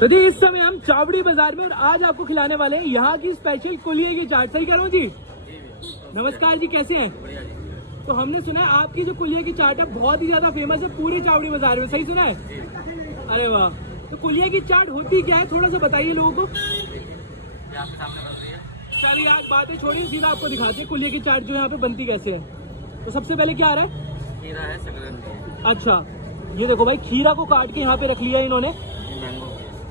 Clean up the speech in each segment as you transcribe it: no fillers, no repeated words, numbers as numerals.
तो जी इस समय हम चावड़ी बाजार में और आज आपको खिलाने वाले हैं यहाँ की स्पेशल कुलिये की चाट। सही कह रहा हूँ जी? नमस्कार जी, कैसे हैं? तो हमने सुना है आपकी जो कुलिये की चाट है बहुत ही ज्यादा फेमस है पूरे चावड़ी बाजार में, सही सुना है? अरे वाह, तो कुलिये की चाट होती क्या है, थोड़ा सा बताइए लोगों को। आपके सामने बन रही है। चलिए आज बात ही छोड़िए, सीधा आपको दिखाते हैं कुलिये की चाट जो यहाँ पे बनती कैसे है। तो सबसे पहले क्या आ रहा है? खीरा है, शकरकंदी। अच्छा, ये देखो भाई, खीरा को काट के यहाँ पे रख लिया इन्होंने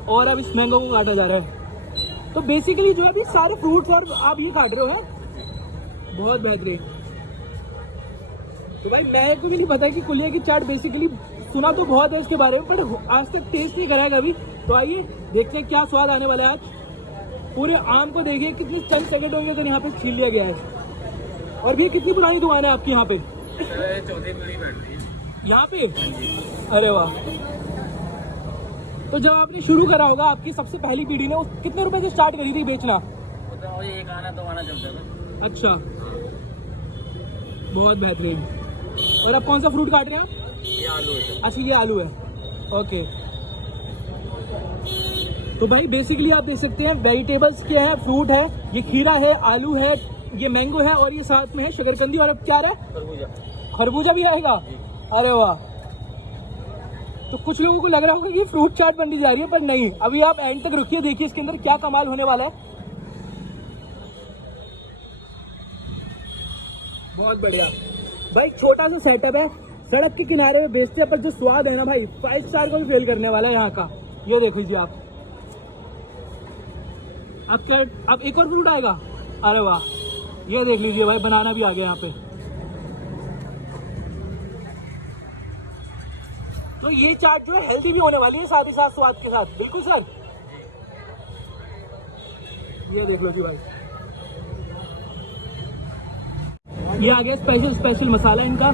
और अब इस मैंगो को काटा जा रहा है। तो बेसिकली जो है अभी सारे फ्रूट्स और आप ये काट रहे हो, है बहुत बेहतरीन। तो भाई मेरे को भी नहीं पता कि कुलिये की चाट बेसिकली, सुना तो बहुत है इसके बारे में, पर आज तक टेस्ट नहीं करा है कभी। तो आइए देखते हैं क्या स्वाद आने वाला है आज। पूरे आम को देखिए कितनी चंद सेकंड होंगे तो यहाँ पे छील लिया गया है। और भी कितनी पुरानी दुकान है आपकी यहाँ पे? चौथी पीढ़ी बैठती है यहाँ पे। अरे वाह, तो जब आपने शुरू करा होगा आपकी सबसे पहली पीढ़ी ने, उस कितने रुपए से स्टार्ट करी थी बेचना? तो एक आना दो आना चलता था। अच्छा, बहुत बेहतरीन। और अब कौन सा फ्रूट काट रहे हैं आप? ये आलू है। अच्छा, ये आलू है। ओके, तो भाई बेसिकली आप देख सकते हैं वेजिटेबल्स क्या है, फ्रूट है, ये खीरा है, आलू है, ये मैंगो है और ये साथ में है शकरकंदी। और अब क्या रहा है? खरबूजा। खरबूजा भी आएगा। अरे वाह, तो कुछ लोगों को लग रहा होगा कि फ्रूट चाट बनने जा रही है, पर नहीं। अभी आप एंड तक रुकिए, देखिए इसके अंदर क्या कमाल होने वाला है। बहुत बढ़िया भाई, छोटा सा सेटअप है, सड़क के किनारे में बेचते हैं, पर जो स्वाद है ना भाई 5 स्टार को भी फेल करने वाला है यहाँ का। ये देख लीजिए आप। अब क्या, अब एक और फ्रूट आएगा? अरे वाह, ये देख लीजिए भाई, बनाना भी आ गया यहाँ पे। तो ये चाट जो है हेल्दी भी होने वाली है साथ ही साथ स्वाद के साथ। बिल्कुल सर, ये देख लो जी भाई, ये आ गया स्पेशल मसाला इनका। और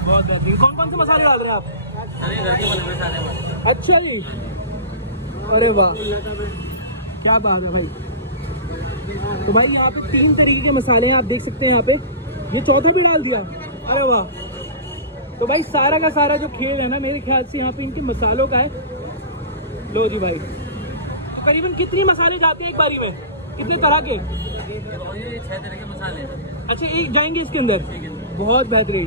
बहुत बेहतरीन। कौन कौन से मसाले डाल रहे हैं आप? अरे घर के बने हुए सारे मसाले। अच्छा जी, अरे वाह, क्या बात है भाई। तो भाई यहाँ पे 3 तरीके के मसाले हैं, आप देख सकते हैं यहाँ पे। ये चौथा भी डाल दिया। अरे वाह, तो भाई सारा का सारा जो खेल है ना, मेरे ख्याल से यहाँ पे इनके मसालों का है। लो जी भाई, तो करीबन कितनी मसाले जाते हैं एक बारी में, कितने तरह के? ये 6 तरह के मसाले हैं। अच्छा, एक जाएंगे इसके अंदर। बहुत बेहतरीन।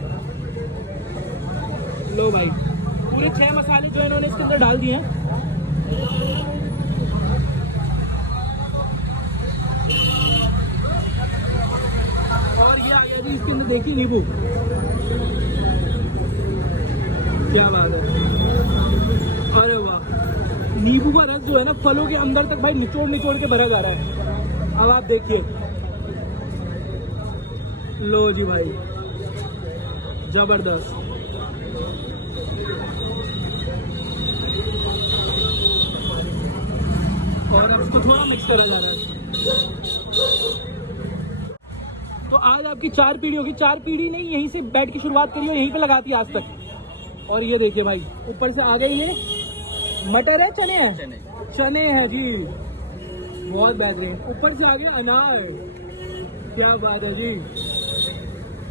लो भाई, पूरे 6 मसाले जो इन्होंने इसके अंदर डाल दिए हैं। और ये आ गया जी इसके अंदर, देखिए नींबू। क्या बात है, अरे वाह, नींबू का रस जो है ना फलों के अंदर तक भाई निचोड़ के भरा जा रहा है। अब आप देखिए, लो जी भाई, जबरदस्त। और अब इसको थोड़ा मिक्स करा जा रहा है। तो आज आपकी 4 पीढ़ी होगी। 4 पीढ़ी नहीं, यहीं से बैठ के शुरुआत करी और यहीं पे लगाती है आज तक। और ये देखिए भाई, ऊपर से आ गए ये मटर है, चने हैं, चने हैं जी, बहुत बेहतरीन। ऊपर से आ गया अनार, क्या बात है जी।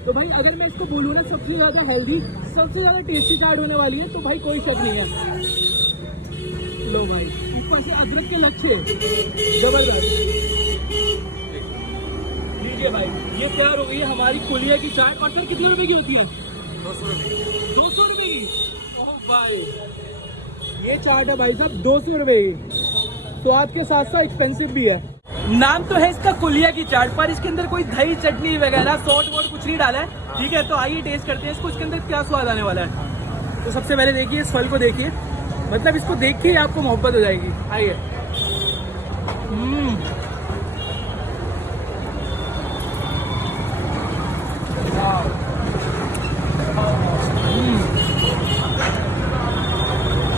तो भाई अगर मैं इसको बोलूँ ना सबसे ज्यादा हेल्दी, सबसे ज्यादा टेस्टी चाट होने वाली है, तो भाई कोई शक नहीं है। लो भाई, ऊपर से अदरक के लच्छे, जबरदस्त। लीजिए भाई, ये तैयार हो गई है हमारी कुलिये की चाट। और सर कितने रुपए की होती है? 200 रुपये। 200 रुपए की? ओह भाई, ये चाट है भाई साहब 200 रुपए की। स्वाद के साथ साथ एक्सपेंसिव भी है। नाम तो है इसका कुलिया की चाट, पर इसके अंदर कोई दही चटनी वगैरह सॉल्ट वोट कुछ नहीं डाला है। ठीक है, तो आइए टेस्ट करते हैं इसको, इसके अंदर क्या स्वाद आने वाला है। तो सबसे पहले देखिए इस फल को, देखिए, मतलब इसको देख के ही आपको मोहब्बत हो जाएगी। आइए।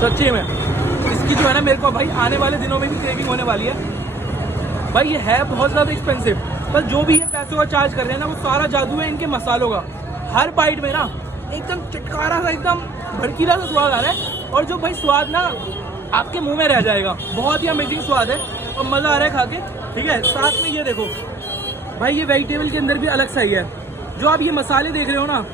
सच्ची में इसकी जो है ना, मेरे को भाई आने वाले दिनों में भी क्रेविंग होने वाली है। भाई ये है बहुत ज़्यादा एक्सपेंसिव, पर जो भी ये पैसों का चार्ज कर रहे हैं ना, वो सारा जादू है इनके मसालों का। हर बाइट में ना एकदम चटकारा सा, एकदम भड़कीला सा स्वाद आ रहा है। और जो भाई स्वाद ना आपके मुंह में रह जाएगा, बहुत ही अमेजिंग स्वाद है और मज़ा आ रहा है खा के। ठीक है, साथ में ये देखो भाई, ये वेजिटेबल के अंदर भी अलग सा ही है। जो आप ये मसाले देख रहे हो ना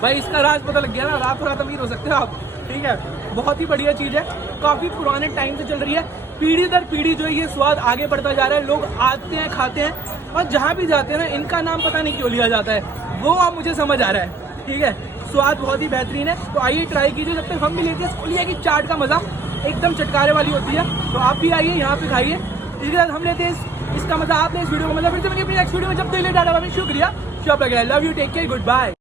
भाई, इसका राज पता लग गया ना, रात रात अमीर हो सकते हो आप। ठीक है, बहुत ही बढ़िया चीज़ है, काफ़ी पुराने टाइम से चल रही है, पीढ़ी दर पीढ़ी जो है ये स्वाद आगे बढ़ता जा रहा है, लोग आते हैं खाते हैं और जहाँ भी जाते हैं ना इनका नाम पता नहीं क्यों लिया जाता है, वो अब मुझे समझ आ रहा है। ठीक है, स्वाद बहुत ही बेहतरीन है, तो आइए ट्राई कीजिए। जब तक हम भी लेते हैं खोलिए कि चाट का मज़ा एकदम चटकारे वाली होती है, तो आप भी आइए यहाँ पे खाइए। ठीक है, हम लेते हैं इसका मज़ा, आप ले इस वीडियो का मज़ा। फिर से मैं अपनी नेक्स्ट वीडियो में जब तक ले डाटा, शुक्रिया, शॉप लगे, love you, take care, good bye.